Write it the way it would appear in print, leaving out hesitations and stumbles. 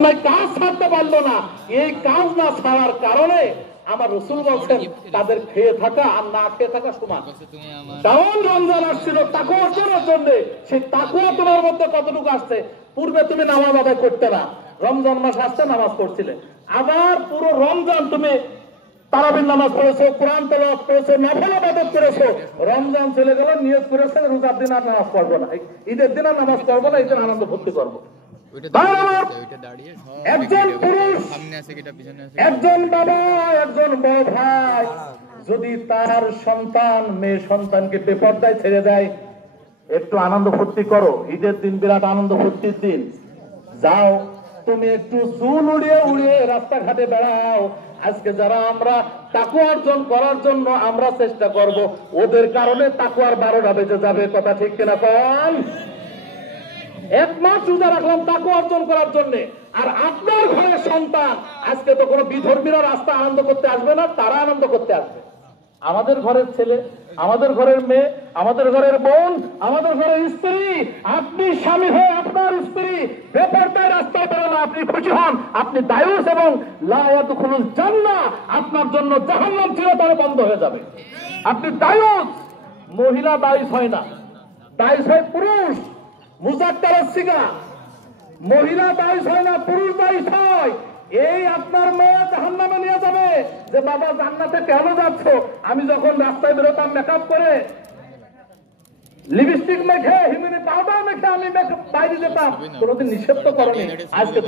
কাজ ছাড়তে পারলো না। এই কাজ না ছাড়ার কারণে আমার রাসূল বলেন তাদের খেয়ে থাকা আর না খেয়ে থাকা সমান। কারণ রমজান আসছিল তাকওয়া অর্জনের জন্য। সেই তাকওয়া তোমার মধ্যে কতটুকু আসছে? পূর্বে তুমি নামাজ আদায় করতে না, রমজান মাস আসছে নামাজ পড়ছিলে, আবার পুরো রমজান তুমি তারাবির নামাজ পড়েছো, কোরআন তেলাওয়াত করেছো, নফল ইবাদত করেছো। রমজান চলে গেল, নিয়ত করেছো রোজার দিন আর নামাজ পড়বো না, ঈদের দিন আর নামাজ পড়বো না, ঈদের আনন্দ ভর্তি করবো। একজন পুরুষ, একজন বাবা, একজন বড় ভাই যদি তার সন্তান মেয়ে সন্তানকে বেপরদায় ছেড়ে দেয়, একটু আনন্দ ফুর্তি করো, ঈদের দিন বিরাট আনন্দ ফুর্তির দিন, যাও তুমি একটু চুল উড়িয়ে উড়িয়ে রাস্তাঘাটে বেড়াও। আজকে যারা আমরা তাকওয়া অর্জন করার জন্য আমরা চেষ্টা করব, ওদের কারণে তাকওয়ার 12টা বেজে যাবে। কথা ঠিক কিনা কন? এক মাস রোজা রাখলাম তাকওয়া অর্জন করার জন্য, আর আপনার ঘরের সন্তান আজকে তো কোনো বিধর্মীরা রাস্তা আনন্দ করতে আসবে না, তারা আনন্দ করতে আসবে। আমাদের ঘরের ছেলে, আমাদের ঘরের মেয়ে, আমাদের ঘরের বোন, আমাদের ঘরের স্ত্রী, আপনি স্বামী হয়ে আপনার স্ত্রী বেপরদায় রাস্তায় বেরোলে আপনি খুশি হন, আপনি দায়ুস এবং লা ইয়াদখুলুল জান্নাহ, আপনার জন্য জাহান্নাম চিরতরে বন্ধ হয়ে যাবে। আপনি দায়ুস, মহিলা দায়ুস হয় না, দায়ুস হয় পুরুষ। মুজাক্কারাস সিগা, মহিলা দায়ুস হয় না, পুরুষ দায়ুস হয়। এই আপনার মেয়ে জাহান্নামে নিয়ে যাবে যে বাবা জান্নাতে কেন যাচ্ছ? আমি যখন রাস্তায় বেরোতাম মেকআপ করে, লিপস্টিক মেখে, হিমিনি পাউডার মেখে আমি বাইরে যেতাম, কোনোদিন নিষেধ তো করেনি। আজকে